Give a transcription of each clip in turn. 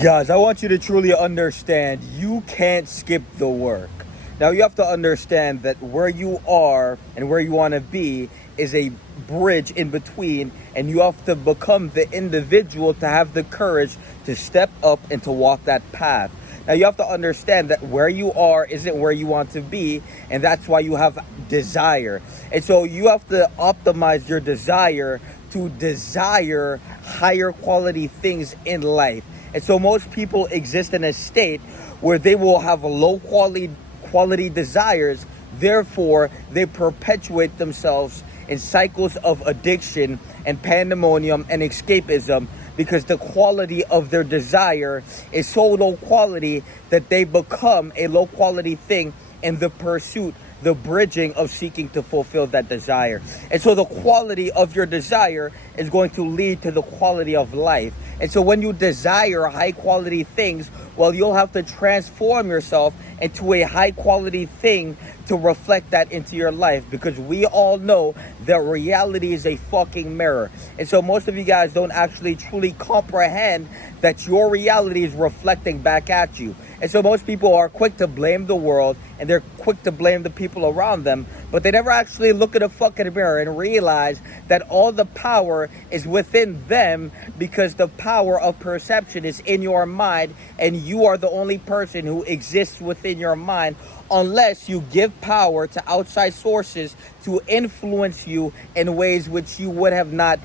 Guys, I want you to truly understand you can't skip the work. Now, you have to understand that where you are and where you want to be is a bridge in between, and you have to become the individual to have the courage to step up and to walk that path. Now, you have to understand that where you are isn't where you want to be, and that's why you have desire. And so you have to optimize your desire to desire higher quality things in life. And so most people exist in a state where they will have low quality desires. Therefore, they perpetuate themselves in cycles of addiction and pandemonium and escapism, because the quality of their desire is so low quality that they become a low quality thing in the pursuit, the bridging of seeking to fulfill that desire. And so the quality of your desire is going to lead to the quality of life. And so when you desire high quality things, well, you'll have to transform yourself into a high quality thing to reflect that into your life, because we all know that reality is a fucking mirror. And so most of you guys don't actually truly comprehend that your reality is reflecting back at you. And so most people are quick to blame the world and they're quick to blame the people around them, but they never actually look at a fucking mirror and realize that all the power is within them, because the power of perception is in your mind, and you are the only person who exists within your mind, unless you give power to outside sources to influence you in ways which you would have not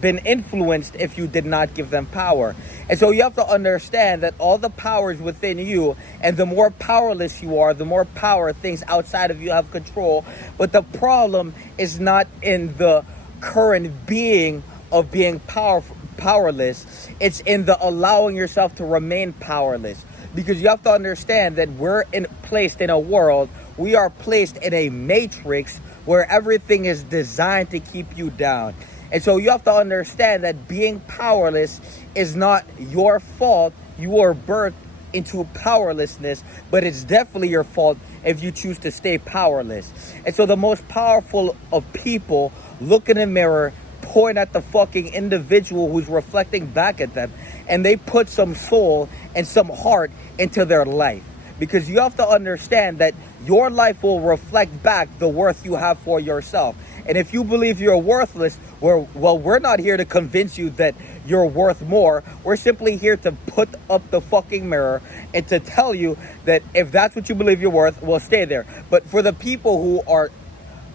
been influenced if you did not give them power. And so you have to understand that all the power is within you, and the more powerless you are, the more power things outside of you have control. But the problem is not in the current being of being powerless. It's in the allowing yourself to remain powerless. Because you have to understand that placed in a world, we are placed in a matrix where everything is designed to keep you down. And so you have to understand that being powerless is not your fault. You are birthed into powerlessness, but it's definitely your fault if you choose to stay powerless. And so the most powerful of people look in the mirror, point at the fucking individual who's reflecting back at them, and they put some soul and some heart into their life. Because you have to understand that your life will reflect back the worth you have for yourself. And if you believe you're worthless, we're not here to convince you that you're worth more. We're simply here to put up the fucking mirror and to tell you that if that's what you believe you're worth, well, stay there. But for the people who are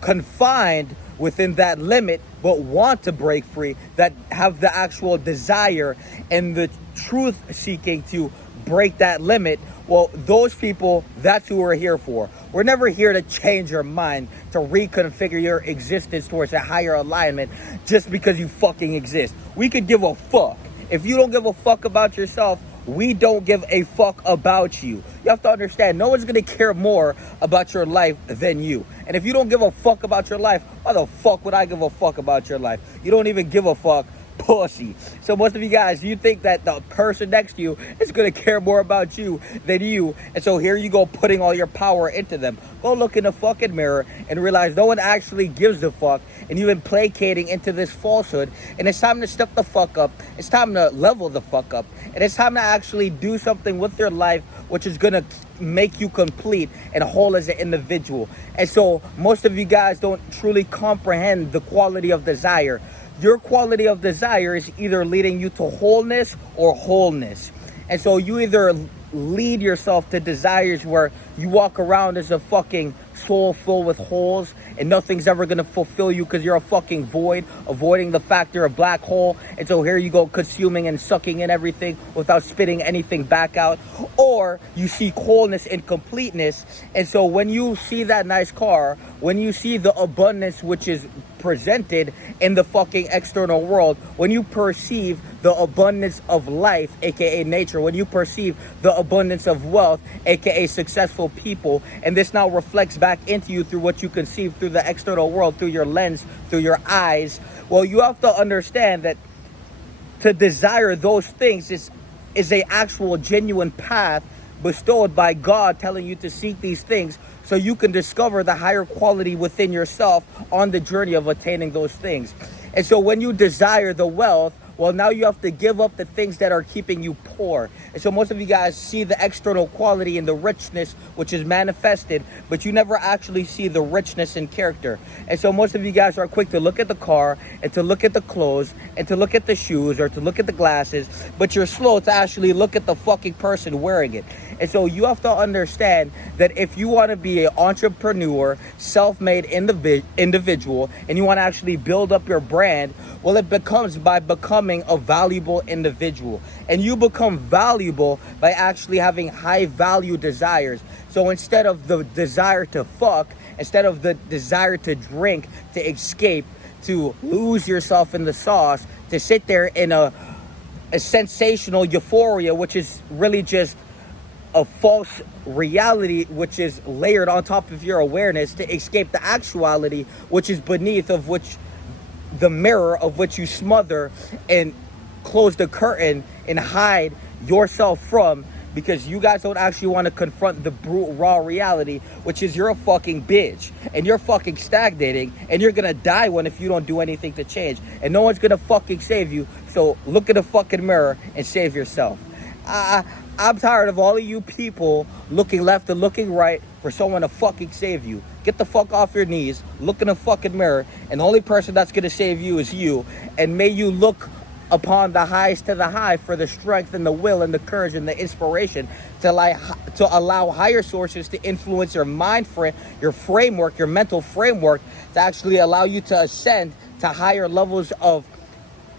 confined within that limit but want to break free, that have the actual desire and the truth seeking to break that limit, well, those people, that's who we're here for. We're never here to change your mind, to reconfigure your existence towards a higher alignment just because you fucking exist. We could give a fuck. If you don't give a fuck about yourself, we don't give a fuck about you. You have to understand, no one's gonna care more about your life than you. And if you don't give a fuck about your life, why the fuck would I give a fuck about your life? You don't even give a fuck. Pussy. So most of you guys, you think that the person next to you is going to care more about you than you, and so here you go putting all your power into them. Go look in the fucking mirror and realize no one actually gives a fuck, and you've been placating into this falsehood, and it's time to step the fuck up. It's time to level the fuck up, and it's time to actually do something with your life which is going to make you complete and whole as an individual. And so most of you guys don't truly comprehend the quality of desire. Your quality of desire is either leading you to wholeness or wholeness. And so you either lead yourself to desires where you walk around as a fucking soul filled with holes and nothing's ever going to fulfill you because you're a fucking void, avoiding the fact you're a black hole. And so here you go consuming and sucking in everything without spitting anything back out. Or you seek wholeness and completeness. And so when you see that nice car, when you see the abundance which is presented in the fucking external world, when you perceive the abundance of life, aka nature, when you perceive the abundance of wealth, aka successful people, and this now reflects back into you through what you conceive through the external world, through your lens, through your eyes, well, you have to understand that to desire those things is a actual genuine path bestowed by God, telling you to seek these things so you can discover the higher quality within yourself on the journey of attaining those things. And so when you desire the wealth, well, now you have to give up the things that are keeping you poor. And so most of you guys see the external quality and the richness which is manifested, but you never actually see the richness in character. And so most of you guys are quick to look at the car and to look at the clothes and to look at the shoes or to look at the glasses, but you're slow to actually look at the fucking person wearing it. And so you have to understand that if you want to be an entrepreneur, self-made individual, and you want to actually build up your brand, well, it becomes by becoming a valuable individual. And you become valuable by actually having high value desires. So instead of the desire to fuck, instead of the desire to drink, to escape, to lose yourself in the sauce, to sit there in a sensational euphoria, which is really just a false reality which is layered on top of your awareness, to escape the actuality which is beneath of which the mirror of which you smother and close the curtain and hide yourself from, because you guys don't actually want to confront the brutal raw reality, which is you're a fucking bitch and you're fucking stagnating and you're gonna die one if you don't do anything to change, and no one's gonna fucking save you. So look in the fucking mirror and save yourself. I'm tired of all of you people looking left and looking right for someone to fucking save you. Get the fuck off your knees, look in the fucking mirror, and the only person that's gonna save you is you. And may you look upon the highest to the high for the strength and the will and the courage and the inspiration to allow higher sources to influence your mind frame, your framework, your mental framework, to actually allow you to ascend to higher levels of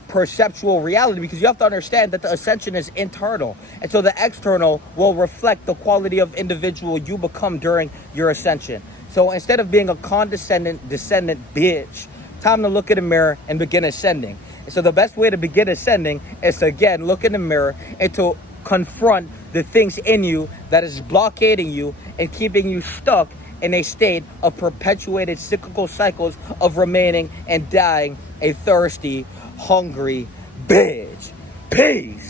perceptual reality, because you have to understand that the ascension is internal, and so the external will reflect the quality of individual you become during your ascension. So instead of being a condescending descendant bitch, time to look in the mirror and begin ascending. And so the best way to begin ascending is to again look in the mirror and to confront the things in you that is blockading you and keeping you stuck in a state of perpetuated cyclical cycles of remaining and dying a thirsty, hungry bitch. Peace.